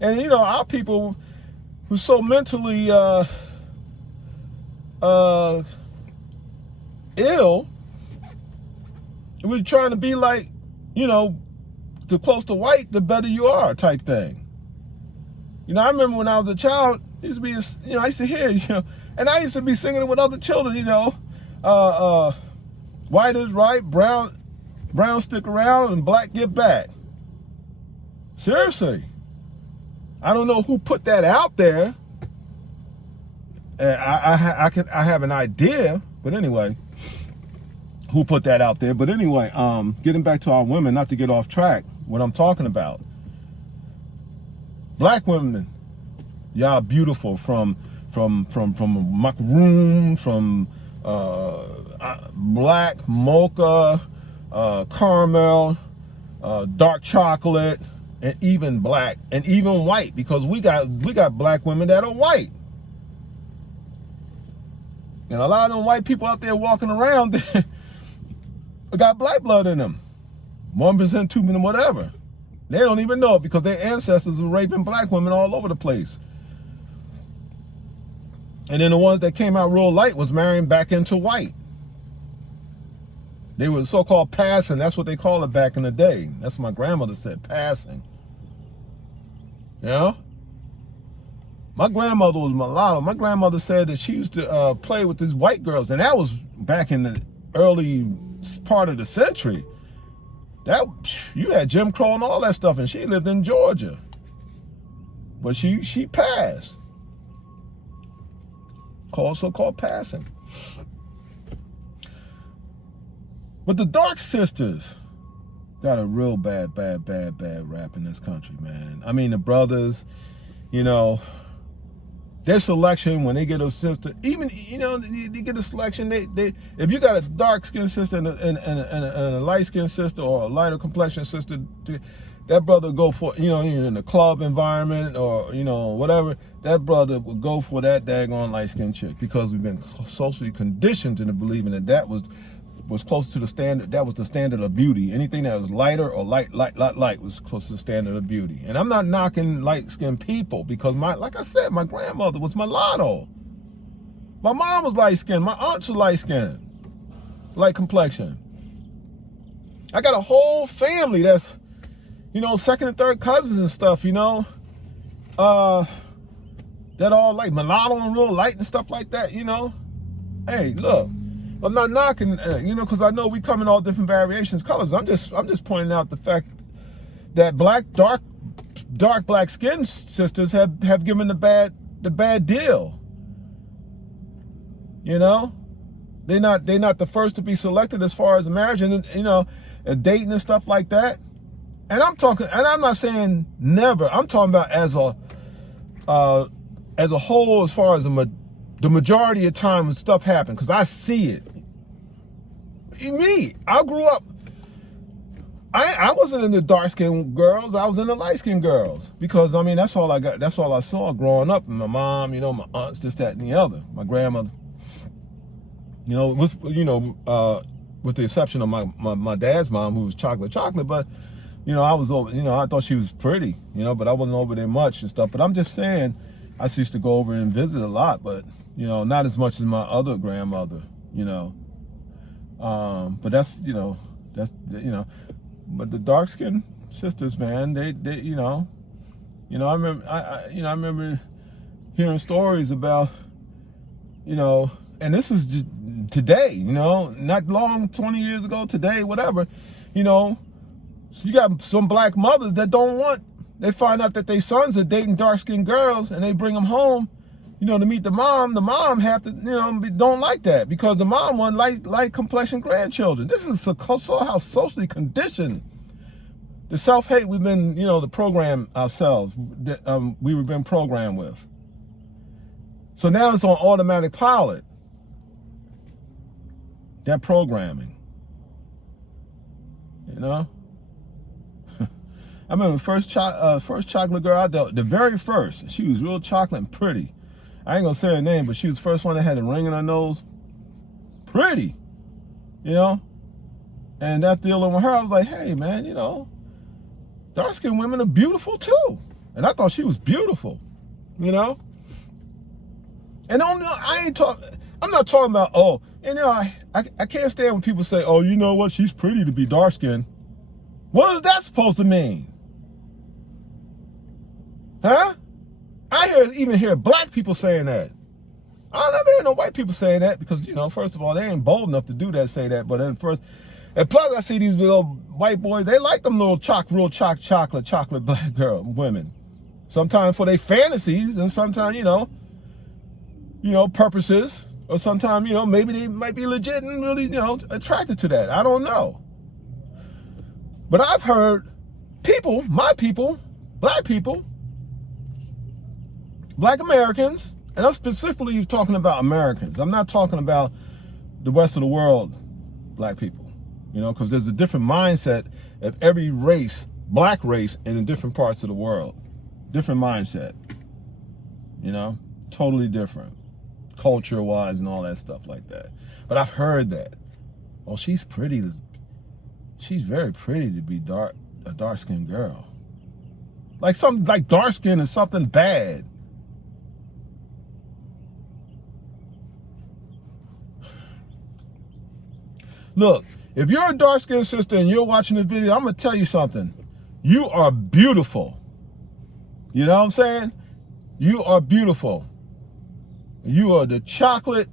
And our people who so mentally ill, we're trying to be like, the closer to white, the better you are type thing. I remember when I was a child, it used to be, I used to hear, and I used to be singing it with other children, white is right, brown stick around, and black get back. Seriously. I don't know who put that out there. I have an idea, but anyway, who put that out there? But anyway, getting back to our women, not to get off track, what I'm talking about. Black women, y'all beautiful from macaroon, from black, mocha, caramel, dark chocolate, and even black, and even white, because we got black women that are white. And a lot of them white people out there walking around got black blood in them. 1%, 2%, whatever. They don't even know it because their ancestors were raping black women all over the place. And then the ones that came out real light was marrying back into white. They were so-called passing. That's what they call it back in the day. That's what my grandmother said, passing. My grandmother was mulatto. My grandmother said that she used to play with these white girls, and that was back in the early part of the century. That you had Jim Crow and all that stuff, and she lived in Georgia. But she passed. So-called passing. But the Dark Sisters got a real bad rap in this country, man. I mean, the brothers, their selection when they get a sister, even they get a selection. They if you got a dark skinned sister and a light skinned sister or a lighter complexion sister, that brother go for in the club environment or whatever. That brother would go for that daggone light skinned chick because we've been socially conditioned into believing that was close to the standard. That was the standard of beauty. Anything that was lighter or light was close to the standard of beauty. And I'm not knocking light-skinned people because like I said, my grandmother was mulatto. My mom was light-skinned. My aunts were light-skinned, light complexion. I got a whole family that's, second and third cousins and stuff, that all like mulatto and real light and stuff like that, Hey, look. I'm not knocking, because I know we come in all different variations, colors. I'm just pointing out the fact that dark black skinned sisters have given the bad deal. They're not the first to be selected as far as marriage and dating and stuff like that. And I'm not saying never. I'm talking about as a whole, as far as the majority of time when stuff happens, because I see it. Me, I grew up, I wasn't into dark-skinned girls, I was into light-skinned girls. Because, that's all I got, that's all I saw growing up. My mom, my aunts, this, that, and the other. My grandmother. With the exception of my dad's mom, who was chocolate, but, I was over, I thought she was pretty, but I wasn't over there much and stuff. But I'm just saying, I used to go over and visit a lot, but, not as much as my other grandmother, but that's but the dark skinned sisters, man, they I remember I remember hearing stories about, and this is just today, not long, 20 years ago, today, whatever, so you got some black mothers that they find out that their sons are dating dark skinned girls and they bring them home, to meet the mom. The mom have to, don't like that because the mom want light complexion grandchildren. This is how socially conditioned the self-hate we've been, to program ourselves, that we've been programmed with. So now it's on automatic pilot. That programming, I remember the first chocolate girl I dealt, the very first. She was real chocolate and pretty. I ain't gonna say her name, but she was the first one that had a ring in her nose. Pretty, And after dealing with her, I was like, hey, man, dark-skinned women are beautiful too. And I thought she was beautiful, you know? And I'm not talking about, oh, you know, I can't stand when people say, oh, you know what, she's pretty to be dark skinned. What is that supposed to mean? Huh? I even hear black people saying that. I never hear no white people saying that because, you know, first of all, they ain't bold enough to do that, say that. But then first, and plus I see these little white boys, they like them little chocolate black women. Sometimes for their fantasies and sometimes, you know, purposes. Or sometimes, you know, maybe they might be legit and really, you know, attracted to that. I don't know. But I've heard people, my people, black Americans, and I'm specifically talking about Americans. I'm not talking about the rest of the world, black people, you know, because there's a different mindset of every race, black race, in different parts of the world. Different mindset, you know, totally different, culture-wise and all that stuff like that. But I've heard that, oh, she's pretty. She's very pretty to be a dark-skinned girl. Like something like dark skin is something bad. Look, if you're a dark-skinned sister and you're watching the video, I'm gonna tell you something. You are beautiful. You know what I'm saying? You are beautiful. You are the chocolate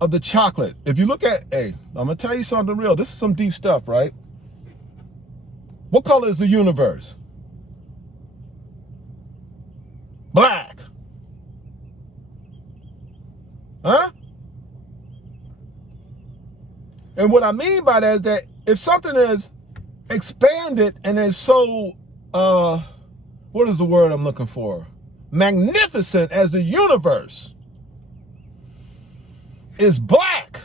of the chocolate. If you look at, hey, I'm gonna tell you something real. This is some deep stuff, right? What color is the universe? Black. Huh? And what I mean by that is that if something is expanded and is so, what is the word I'm looking for? Magnificent as the universe is black.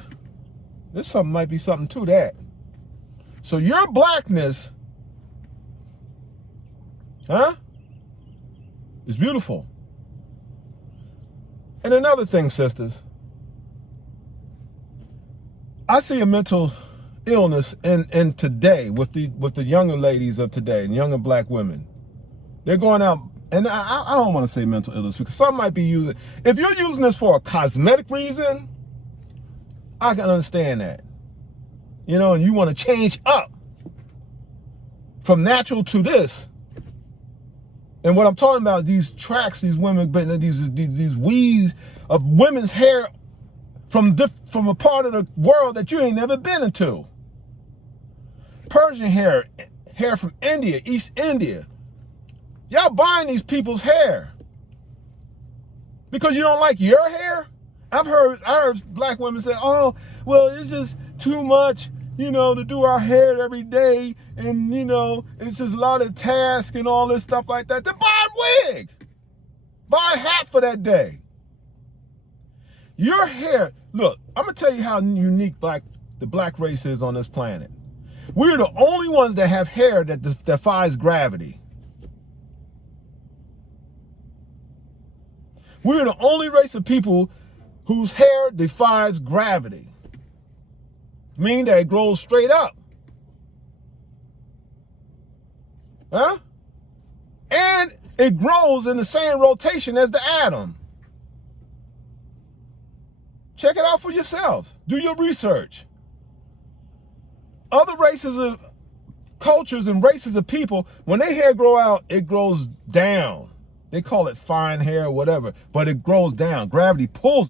This something might be something to that. So your blackness, huh, is beautiful. And another thing, sisters, I see a mental illness in today with the younger ladies of today and younger black women. They're going out, and I don't want to say mental illness because some might be using, if you're using this for a cosmetic reason, I can understand that. You know, and you want to change up from natural to this. And what I'm talking about, these tracks, these women, these weaves of women's hair from a part of the world that you ain't never been into. Persian hair from India, East India. Y'all buying these people's hair because you don't like your hair? I heard black women say, oh, well, it's just too much, you know, to do our hair every day. And, you know, it's just a lot of tasks and all this stuff like that. Then buy a wig. Buy a hat for that day. Your hair, look, I'm going to tell you how unique the black race is on this planet. We're the only ones that have hair that defies gravity. We're the only race of people whose hair defies gravity. Meaning that it grows straight up. Huh? And it grows in the same rotation as the atom. Check it out for yourself. Do your research. Other races of cultures and races of people, when their hair grow out, it grows down. They call it fine hair or whatever, but it grows down. Gravity pulls